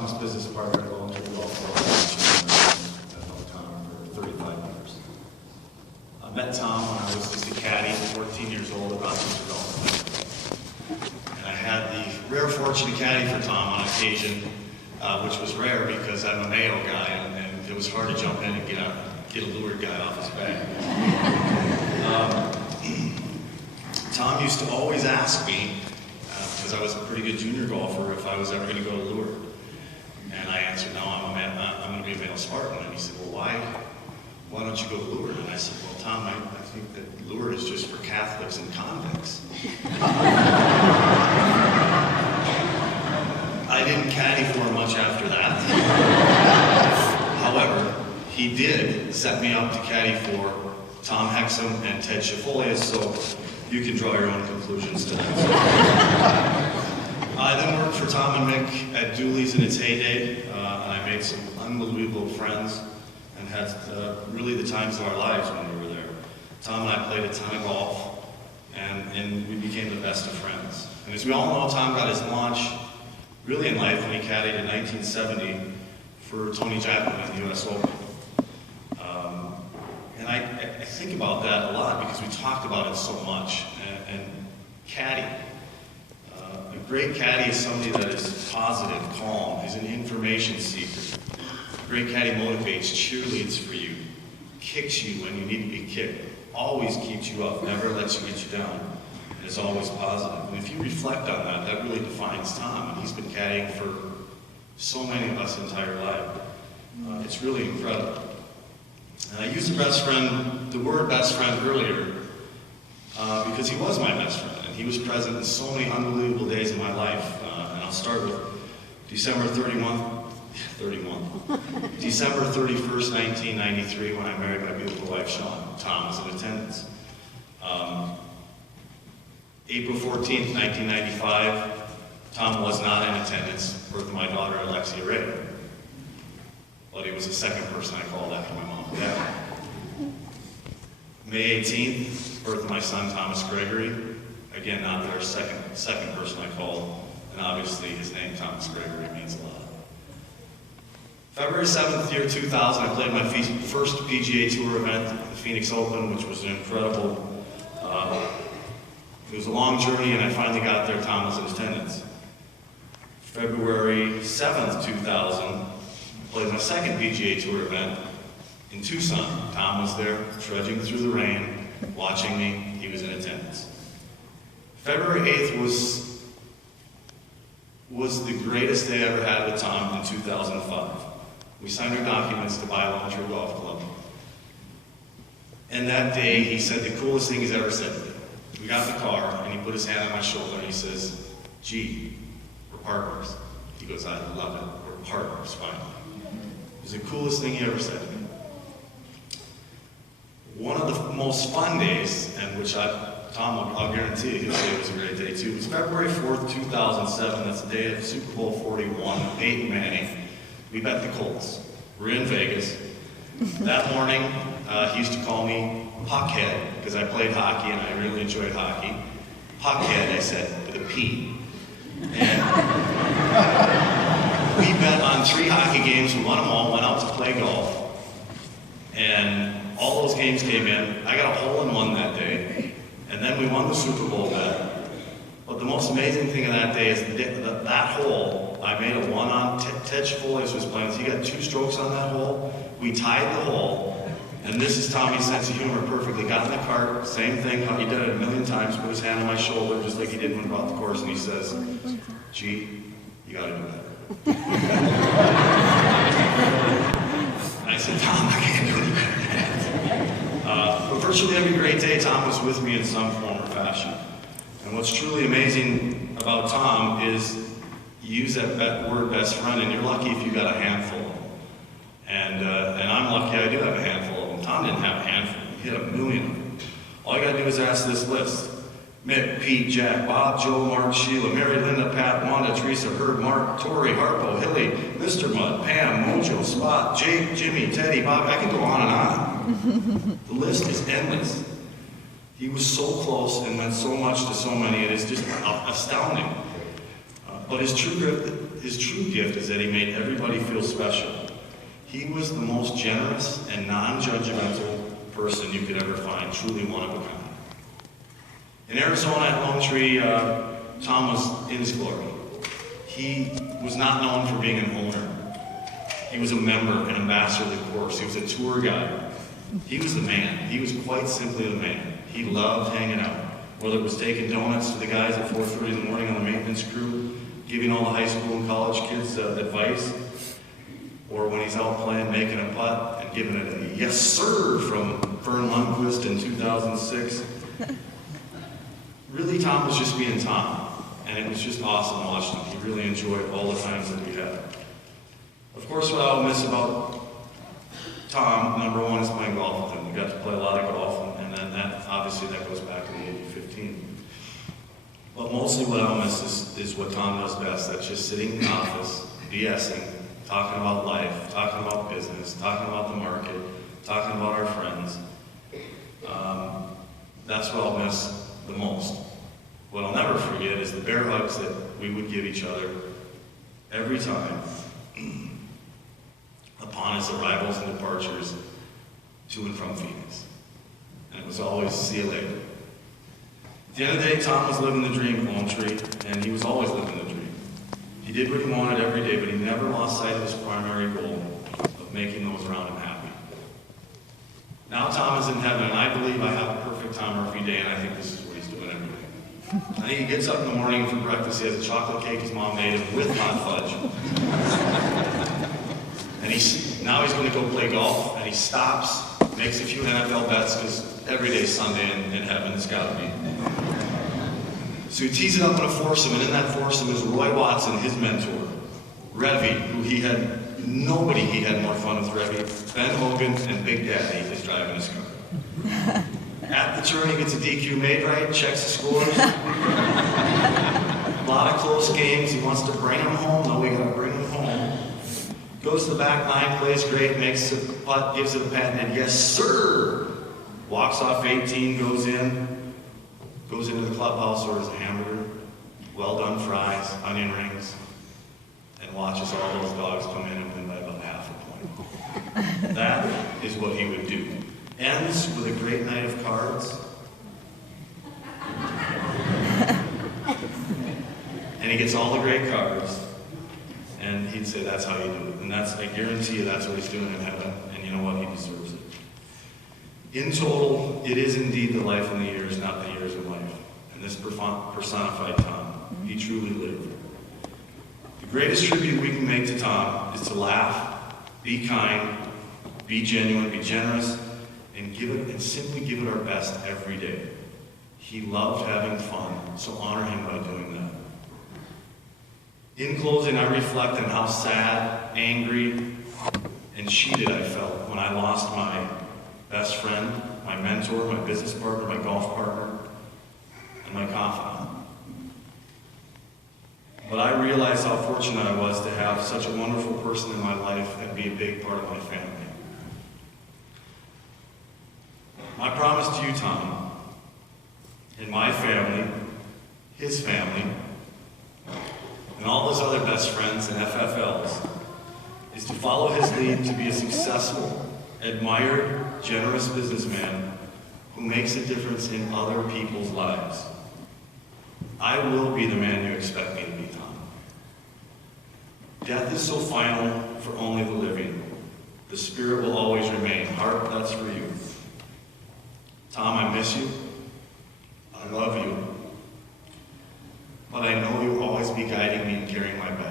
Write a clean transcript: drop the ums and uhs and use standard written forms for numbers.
Tom's business partner at Long Term Golf Club. I've known Tom for 35 years. I met Tom when I was just a caddy, 14 years old at Rochester Golf. And I had the rare fortune to caddy for Tom on occasion, which was rare because I'm a male guy, and it was hard to jump in and get a lure guy off his back. Tom used to always ask me, because I was a pretty good junior golfer, if I was ever going to go to lure. And I answered, no, I'm going to be a male Spartan. And he said, well, why don't you go to lure? And I said, well, Tom, I think that lure is just for Catholics and convicts. I didn't caddy for him much after that. However, he did set me up to caddy for Tom Hexum and Ted Schifolius, so you can draw your own conclusions to that. I then worked for Tom and Mick at Dooley's in its heyday, and I made some unbelievable friends and had really the times of our lives when we were there. Tom and I played a ton of golf, and we became the best of friends. And as we all know, Tom got his launch really in life when he caddied in 1970 for Tony Jacklin in the U.S. Open. And I think about that a lot because we talked about it so much. And caddy. A great caddy is somebody that is positive, calm, is an information seeker. A great caddy motivates, cheerleads for you, kicks you when you need to be kicked, always keeps you up, never lets you get you down, and is always positive. And if you reflect on that, that really defines Tom. And he's been caddying for so many of us entire life. It's really incredible. And I used the word best friend earlier, because he was my best friend. And he was present in so many unbelievable days in my life. And I'll start with December 31st, 1993, when I married my beautiful wife, Shawn. Tom was in attendance. April 14th, 1995, Tom was not in attendance, birth of my daughter, Alexia Ray. But he was the second person I called after my mom and dad. May 18th, birth of my son, Thomas Gregory. Again, not their second person I called. And obviously his name, Thomas Gregory, means a lot. February 7th, year 2000, I played my first PGA Tour event, the Phoenix Open, which was an incredible, it was a long journey, and I finally got there. Tom was in attendance. February 7th, 2000, I played my second PGA Tour event in Tucson. Tom was there, trudging through the rain, watching me. He was in attendance. February 8th was the greatest day I ever had with Tom in 2005. We signed our documents to buy a Long Term Golf Club. And that day, he said the coolest thing he's ever said to me. We got in the car, and he put his hand on my shoulder, and he says, gee, we're partners. He goes, I love it. We're partners, finally. It was the coolest thing he ever said to me. One of the most fun days, and which Tom, I'll guarantee you, he'll say it was a great day too, was February 4th, 2007. That's the day of Super Bowl 41, Peyton Manning. We bet the Colts. We're in Vegas. That morning, he used to call me Puckhead, because I played hockey and I really enjoyed hockey. Puckhead, I said, with a P. And we bet on 3 hockey games. We won them all, went out to play golf. And all those games came in. I got a hole-in-one that day. And then we won the Super Bowl bet. But the most amazing thing of that day is that hole, I made a 1 on. Ted Schifolius was playing. He got 2 strokes on that hole. We tied the hole. And this is Tommy's sense of humor perfectly. Got in the cart, same thing, how he did it a million times, put his hand on my shoulder, just like he did when he brought the course, and he says, gee, you gotta do better. And I said, Tom, I can't do any better than that. But virtually every great day, Tom was with me in some form or fashion. And what's truly amazing about Tom is you use that word best friend, and you're lucky if you got a handful of them. And I'm lucky I do have a handful of them. Tom didn't have a handful. He had a million of them. All you gotta do is ask this list. Mick, Pete, Jack, Bob, Joe, Mark, Sheila, Mary, Linda, Pat, Wanda, Teresa, Herb, Mark, Tori, Harpo, Hilly, Mr. Mudd, Pam, Mojo, Spot, Jake, Jimmy, Teddy, Bob. I could go on and on. The list is endless. He was so close and meant so much to so many. It is just astounding. But his true his true gift is that he made everybody feel special. He was the most generous and non-judgmental person you could ever find, truly one of a kind. In Arizona at Lone Tree, Tom was in his glory. He was not known for being an owner. He was a member, an ambassador of the course. He was a tour guide. He was the man. He was quite simply the man. He loved hanging out. Whether it was taking donuts to the guys at 4:30 in the morning on the maintenance crew, giving all the high school and college kids advice, or when he's out playing, making a putt, and giving it a yes sir from Vern Lundquist in 2006. Really, Tom was just being Tom, and it was just awesome watching him. He really enjoyed all the times that we had. Of course, what I'll miss about Tom, number one, is playing golf with him. We got to play a lot of golf, and then that obviously that goes back to the 80-15. But mostly what I'll miss is what Tom does best. That's just sitting in the office, BSing, talking about life, talking about business, talking about the market, talking about our friends. That's what I'll miss the most. What I'll never forget is the bear hugs that we would give each other every time upon his arrivals and departures to and from Phoenix. And it was always, see you later. At the end of the day, Tom was living the dream at Lone Tree, and he was always living the dream. He did what he wanted every day, but he never lost sight of his primary goal of making those around him happy. Now Tom is in heaven, and I believe I have a perfect Tom Murphy day, and I think this is what he's doing every day. I think he gets up in the morning for breakfast, he has a chocolate cake his mom made him with hot fudge. And now he's going to go play golf, and he stops, makes a few NFL bets, because every day's Sunday in heaven, it's got to be. So he tees it up in a foursome, and in that foursome is Roy Watson, his mentor, Revy, who he had more fun with Revy. Ben Hogan and Big Daddy is driving his car. At the turn, he gets a DQ made right, checks the scores. A lot of close games. He wants to bring them home. No, we got to bring them home. Goes to the back nine, plays great, makes a putt, gives it a pat, and yes, sir! Walks off 18, goes into the clubhouse, orders a hamburger, well done fries, onion rings, and watches all those dogs come in and win by about half a point. That is what he would do. Ends with a great night of cards. And he gets all the great cards. And he'd say, that's how you do it. And I guarantee you that's what he's doing in heaven. And you know what? He deserves it. In total, it is indeed the life and the years, not the years of life. And this personified Tom. He truly lived. The greatest tribute we can make to Tom is to laugh, be kind, be genuine, be generous, and simply give it our best every day. He loved having fun, so honor him by doing that. In closing, I reflect on how sad, angry, and cheated I felt when I lost my best friend, my mentor, my business partner, my golf partner, and my confidant. But I realized how fortunate I was to have such a wonderful person in my life and be a big part of my family. My promise to you, Tom, and my family, his family, and all his other best friends and FFLs, is to follow his lead to be a successful, admired, generous businessman who makes a difference in other people's lives. I will be the man you expect me to be, Tom. Death is so final for only the living. The spirit will always remain. Heart, that's for you. Tom, I miss you. I love you. But I know you'll always be guiding me and carrying my back.